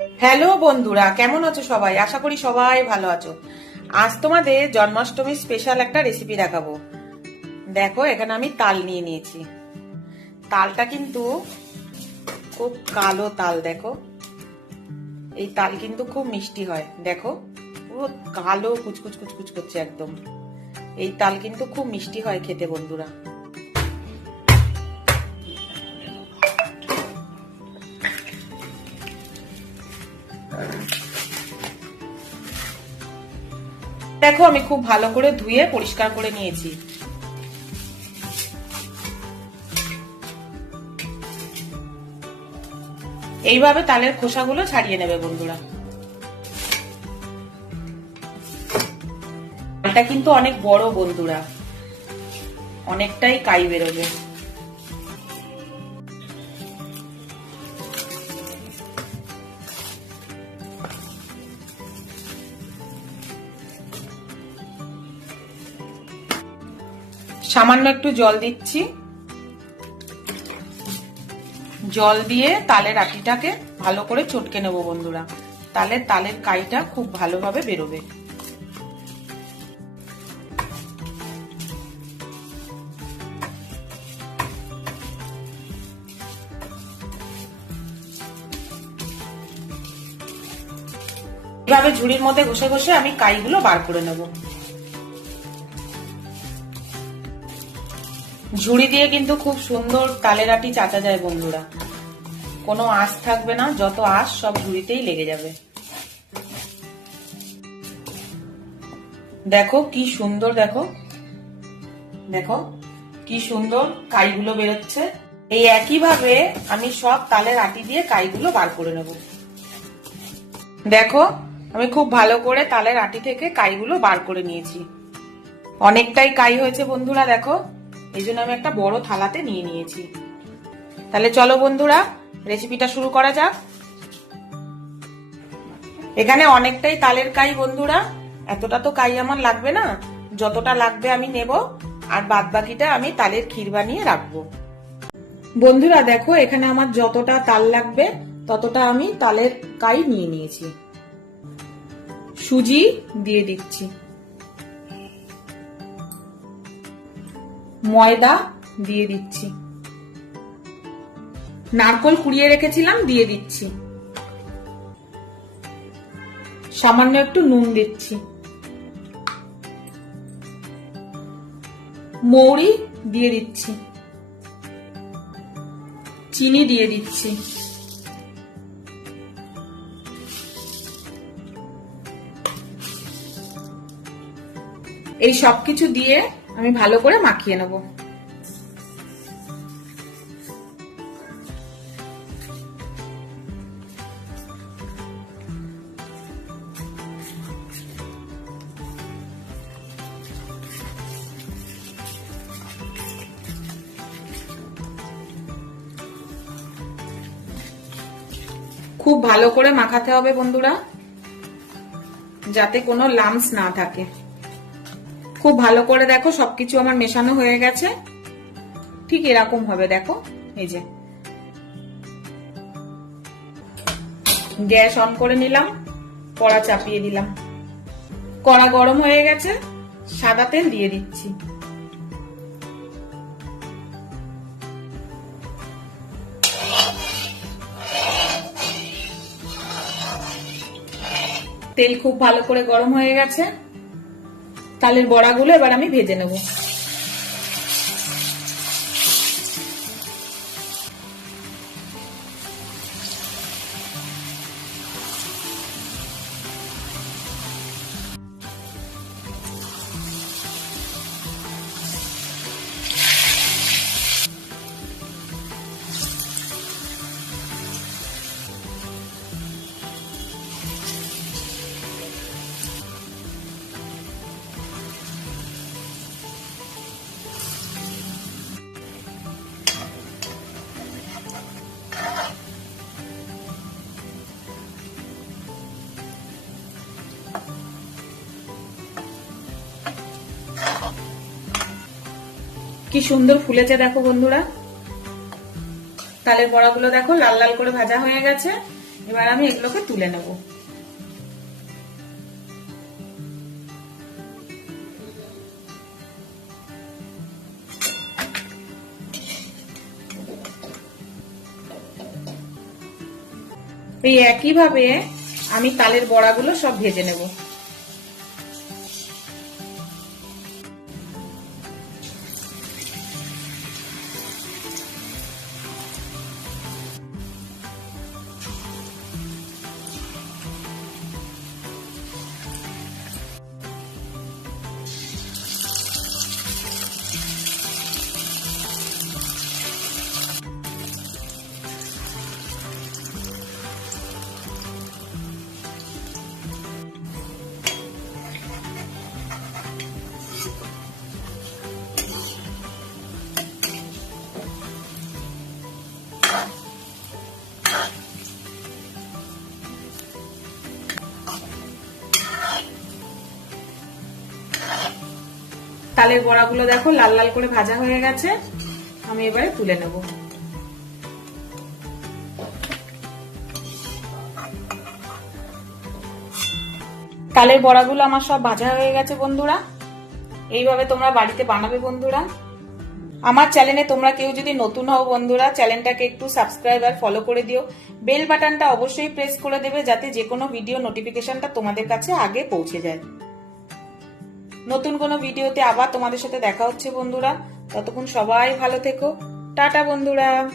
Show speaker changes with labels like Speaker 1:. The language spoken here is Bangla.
Speaker 1: হ্যালো বন্ধুরা, কেমন আছো সবাই? আশা করি সবাই ভালো আছো। আজ তোমাদের জন্মাষ্টমী স্পেশাল একটা রেসিপি দেখাবো। দেখো, এখানে আমি তাল নিয়ে নিয়েছি। তালটা কিন্তু খুব কালো তাল, দেখো। এই তাল কিন্তু খুব মিষ্টি হয়, দেখো। পুরো কালো কুচকুচ কুচকুচ করছে একদম। এই তাল কিন্তু খুব মিষ্টি হয় খেতে বন্ধুরা। দেখো, আমি খুব ভালো করে ধুয়ে পরিষ্কার করে নিয়েছি। এইভাবে তালের খোসাগুলো ছাড়িয়ে নেবে বন্ধুরা। এটা কিন্তু অনেক বড় বন্ধুরা। অনেকটাই কাই বেরোবে। সামান্য একটু জল দিচ্ছি। জল দিয়ে তালের আটিটাকে ভালো করে চটকে নেব বন্ধুরা। তালের তালের কাইটা খুব ভালোভাবে বেরোবে। এভাবে ঝুড়ির মধ্যে ঘষে ঘষে আমি কাইগুলো বার করে নেব। ঝুড়ি দিয়ে কিন্তু খুব সুন্দর তালের আটি চাচা যায় বন্ধুরা। কোনো আঁশ থাকবে না, যত আঁশ সব ঝুড়িতেই লেগে যাবে। দেখো কি সুন্দর, দেখো। দেখো কি সুন্দর কাইগুলো বেরোচ্ছে। এই একই ভাবে আমি সব তালের আটি দিয়ে কাইগুলো বার করে নেব। দেখো, আমি খুব ভালো করে তালের আটি থেকে কাইগুলো বার করে নিয়েছি। অনেকটাই কাই হয়েছে বন্ধুরা, দেখো। এই জন্য আমি একটা বড় থালাতে নিয়ে নিয়েছি। তাহলে চলো বন্ধুরা রেসিপিটা শুরু করা যাক। এখানে অনেকটাই তালের কাই বন্ধুরা। এতটা তো কাই আমার লাগবে না। যতটা লাগবে আমি নেব, আর বাদ বাকিটা আমি তালের ক্ষীর বানিয়ে রাখব। বন্ধুরা, দেখো, এখানে আমার যতটা তাল লাগবে, ততটা আমি তালের কাই নিয়ে নিয়েছি। সুজি দিয়ে দিচ্ছি। ময়দা দিয়ে দিচ্ছি। নারকল কুড়িয়ে রেখেছিলাম, দিয়ে দিচ্ছি। সামান্য একটু নুন দিচ্ছি। মৌরি দিয়ে দিচ্ছি। চিনি দিয়ে দিচ্ছি। এই সবকিছু দিয়ে আমি ভালো করে মাখিয়ে নেব। খুব ভালো করে মাখাতে হবে বন্ধুরা, যাতে কোনো লামস না থাকে। খুব ভালো করে দেখো, সবকিছু আমার মেশানো হয়ে গেছে। ঠিক এরকম হবে, দেখো, এই যে। গ্যাস অন করে নিলাম, কড়া চাপিয়ে দিলাম। কড়া গরম হয়ে গেছে, সাদা তেল দিয়ে দিচ্ছি। তেল খুব ভালো করে গরম হয়ে গেছে। তালের বড়াগুলো এবার আমি ভেজে নেব। কি সুন্দর ফুলেছে দেখো বন্ধুরা। তালের বড়াগুলো দেখো, লাল লাল করে ভাজা হয়ে গেছে। এবার আমি এগুলোকে তুলে নেব। এই একইভাবে আমি তালের বড়াগুলো সব ভেজে নেব। তালের বড়াগুলো দেখো, লাল লাল করে ভাজা হয়ে গেছে। আমি এবারে তুলে নেব। তালের বড়াগুলো আমার সব ভাজা হয়ে গেছে বন্ধুরা। এইভাবে তোমরা বাড়িতে বানাবে বন্ধুরা। আমার চ্যানেলে তোমরা কেউ যদি নতুন হও বন্ধুরা, চ্যানেলটাকে একটু সাবস্ক্রাইব আর ফলো করে দিও। বেল বাটনটা অবশ্যই প্রেস করে দেবে যাতে যে কোনো ভিডিও নোটিফিকেশনটা তোমাদের কাছে আগে পৌঁছে যায়। নতুন কোনো ভিডিওতে আবার তোমাদের সাথে দেখা হচ্ছে, বন্ধুরা। ততক্ষণ সবাই ভালো থেকো। টাটা, বন্ধুরা।